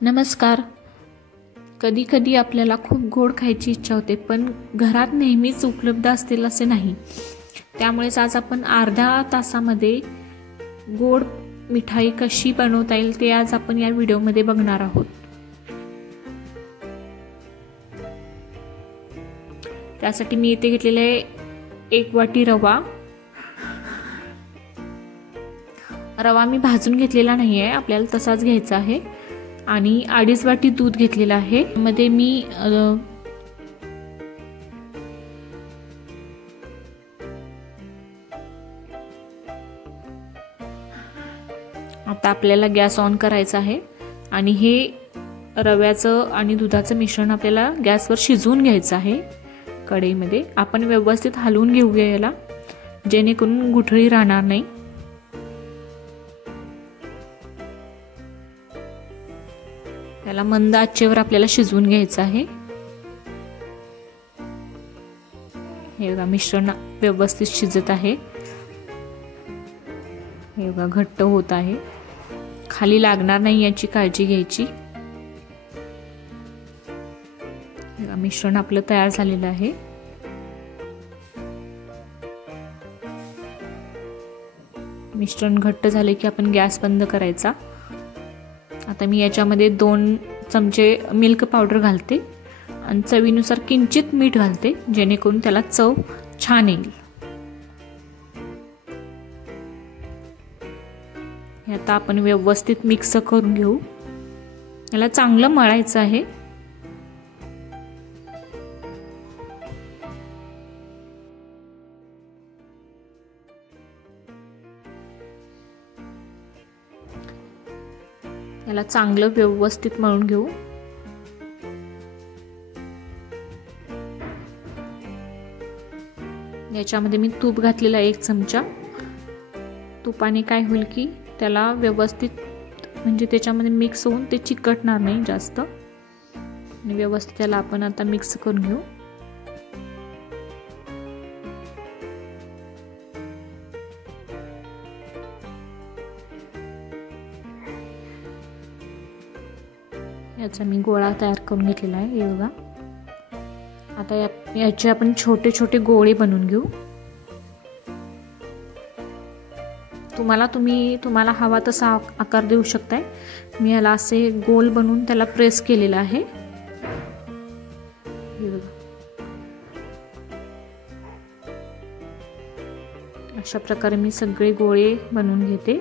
नमस्कार. कधी कधी आपल्याला खूप गोड खायची इच्छा होते, पण घरात नेहमीच उपलब्ध असतील असे नाही. त्यामुळेच आज आपण अर्ध्या तासामध्ये गोड मिठाई कशी बनवता येईल ते आज आपण या व्हिडिओमध्ये बघणार आहोत. त्यासाठी मी इथे घेतलेले आहे 1 वाटी रवा. रवा मी भाजून घेतलेला नाही आहे, आपल्याला तसाच घ्यायचा आहे. आणि 2.5 वाटी दूध घेतलेलं आहे. मध्ये मी आता आपल्याला गॅस ऑन करायचा आहे आणि हे रव्याचं आणि दुधाचं मिश्रण आपल्याला गॅसवर शिजवून घ्यायचं आहे. कढईमध्ये आपण व्यवस्थित हलवून घेऊया याला, जेणेकरून गुठळी राहणार नाही. याला मंद आचेवर आपल्याला शिजवून घ्यायचं आहे. हे बघा मिश्रण व्यवस्थित शिजत आहे. हे बघा घट्ट होत आहे, खाली लागणार नाही याची काळजी घ्यायची. मिश्रण आपलं तयार झालेलं आहे. मिश्रण घट्ट झाले की आपण गॅस बंद करायचा. आता मी याच्यामध्ये 2 चमचे मिल्क पावडर घालते आणि चवीनुसार किंचित मीठ घालते, जेणेकरून त्याला चव छान येईल. हे आता आपण व्यवस्थित मिक्स करून घेऊ. याला चांगलं मळायचं आहे. याला चांगलं व्यवस्थित मळून घेऊ. याच्यामध्ये मी तूप घातलेला 1 चमचा. तुपाने काय होईल की त्याला व्यवस्थित म्हणजे त्याच्यामध्ये मिक्स होऊन ते चिकटणार नाही जास्त. आणि व्यवस्थित त्याला आपण आता मिक्स करून घेऊ. याचा मी गोळा तयार करून घेतलेला आहे. हे बघा, आता याचे आपण छोटे छोटे गोळे बनवून घेऊ. तुम्हाला हवा तसा आकार देऊ शकताय. मी याला असे गोल बनवून त्याला प्रेस केलेला आहे. हे बघा, अशा प्रकारे मी सगळे गोळे बनवून घेते.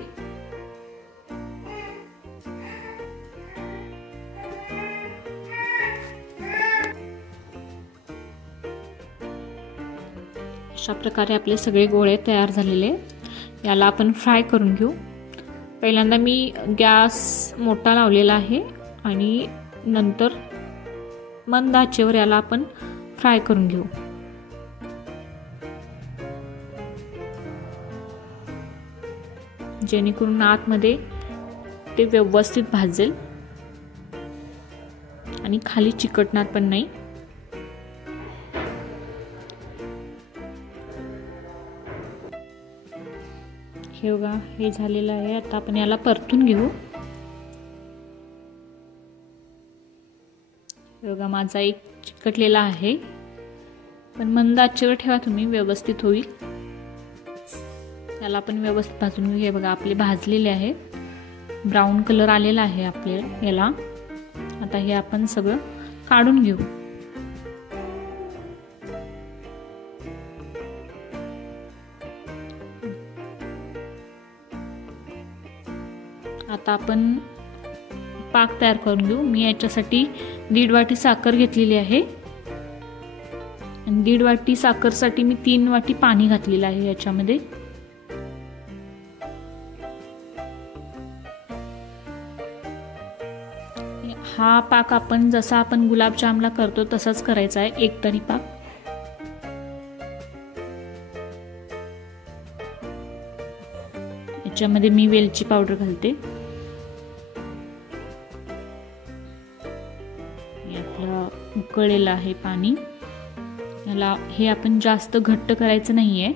अशा प्रकारे आपले सगळे गोळे तयार झालेले. याला आपण फ्राय करून घेऊ. पहिल्यांदा मी गॅस मोठा लावलेला आहे आणि नंतर मंद आचेवर याला आपण फ्राय करून घेऊ. जेणेकरून आतमध्ये ते व्यवस्थित भाजेल आणि खाली चिकटणार पण नाही. हे बघा, हे झालेलं आहे. आता आपण याला परतून घेऊ. हे बघा, माझा एक चिकटलेला आहे, पण मंद आचेवर ठेवा तुम्ही, व्यवस्थित होईल. याला आपण व्यवस्थित भाजून घेऊ. हे बघा, आपले भाजलेले आहे. ब्राऊन कलर आलेला आहे आपल्याला याला. आता हे आपण सगळं काढून घेऊ. आता आपण पाक तयार करून घेऊ. मी याच्यासाठी 1.5 वाटी साखर घेतलेली आहे आणि 1.5 वाटी साखरसाठी मी 3 वाटी पाणी घातलेलं आहे याच्यामध्ये. हा पाक आपण जसा आपण गुलाबजामला करतो तसाच करायचा आहे, एकतरी पाक. याच्यामध्ये मी वेलची पावडर घालते. आपलं उकळलेलं आहे पाणी. याला हे आपण जास्त घट्ट करायचं नाहीये,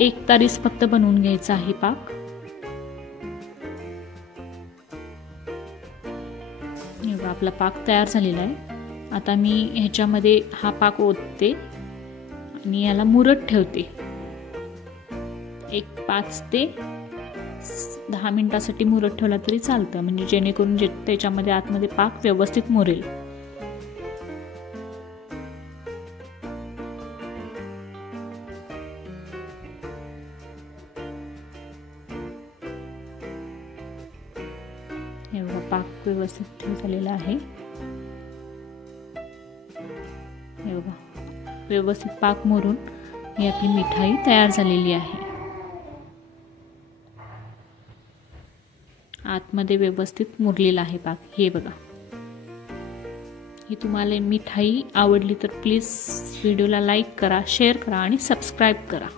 एक तारीस फक्त बनवून घ्यायचा आहे पाक. हे बघा आपला पाक तयार झालेला आहे। आता मी ह्याच्यामध्ये हा पाक ओतते आणि याला मुरत ठेवते। एक 5 ते 10 मिनिटासाठी मुरत ठेवला तरी चालतं, म्हणजे जेणेकरून त्याच्यामध्ये आतमध्ये पाक व्यवस्थित मुरेल। हे बघा पाक व्यवस्थित झालेला आहे। हे बघा व्यवस्थित पाक मुरून ही आपली मिठाई तयार झालेली आहे। आतमध्ये व्यवस्थित मुरलेला आहे पाक। हे बघा, ही तुम्हाला मिठाई आवडली तर प्लीज व्हिडिओला लाईक करा, शेअर करा आणि सबस्क्राईब करा।